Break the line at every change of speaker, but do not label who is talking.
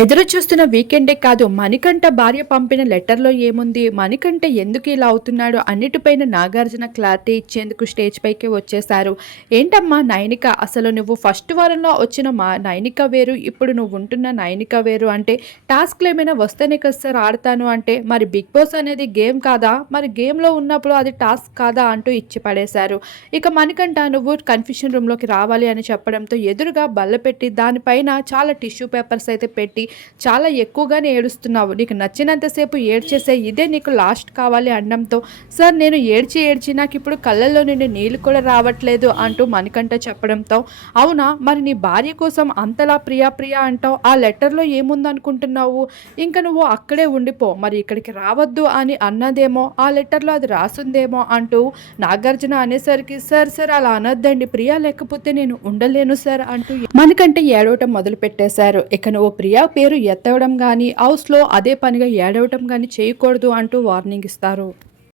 ఎదురు చూస్తున్న వీకెండే కాదు మణికంఠ భార్య పంపిన లెటర్లో ఏముంది? మణికంఠ ఎందుకు ఇలా అవుతున్నాడు? అన్నిటిపైన నాగార్జున క్లారిటీ ఇచ్చేందుకు స్టేజ్ పైకి వచ్చేశారు. ఏంటమ్మా నైనిక? అసలు నువ్వు ఫస్ట్ వారంలో వచ్చిన మా నైనిక వేరు ఇప్పుడు నువ్వు ఉంటున్న నైనిక వేరు అంటే టాస్క్లు ఏమైనా వస్తేనే కదా ఆడతాను అంటే. మరి బిగ్ బాస్ అనేది గేమ్ కాదా? మరి గేమ్లో ఉన్నప్పుడు అది టాస్క్ కాదా అంటూ ఇచ్చి పడేశారు. ఇక మణికంఠ నువ్వు కన్ఫ్యూషన్ రూమ్లోకి రావాలి అని చెప్పడంతో ఎదురుగా బల్ల పెట్టి దానిపైన చాలా టిష్యూ పేపర్స్ అయితే పెట్టి చాలా ఎక్కువగానే ఏడుస్తున్నావు. నీకు నచ్చినంతసేపు ఏడ్చేసే ఇదే నీకు లాస్ట్ కావాలి అనడంతో సార్ నేను ఏడ్చి ఏడ్చి నాకు ఇప్పుడు కళ్ళల్లో నుండి నీళ్ళు కూడా రావట్లేదు అంటూ మణికంఠ చెప్పడంతో. అవునా? మరి నీ భార్య కోసం అంతలా ప్రియా ప్రియా అంటావు? ఆ లెటర్లో ఏముందనుకుంటున్నావు? ఇంకా నువ్వు అక్కడే ఉండిపో. మరి ఇక్కడికి రావద్దు అని అన్నదేమో? ఆ లెటర్లో అది రాసుందేమో? అంటూ నాగార్జున అనేసరికి సార్ సార్ అలా అనొద్దండి. ప్రియా లేకపోతే నేను ఉండలేను సార్ అంటూ మనకంటే ఏడవటం మొదలు పెట్టేశారు ఇక నువ్వు ప్రియా పేరు ఎత్తవడం కానీ హౌస్లో అదే పనిగా ఏడవటం కానీ చేయకూడదు అంటూ వార్నింగ్ ఇస్తారు.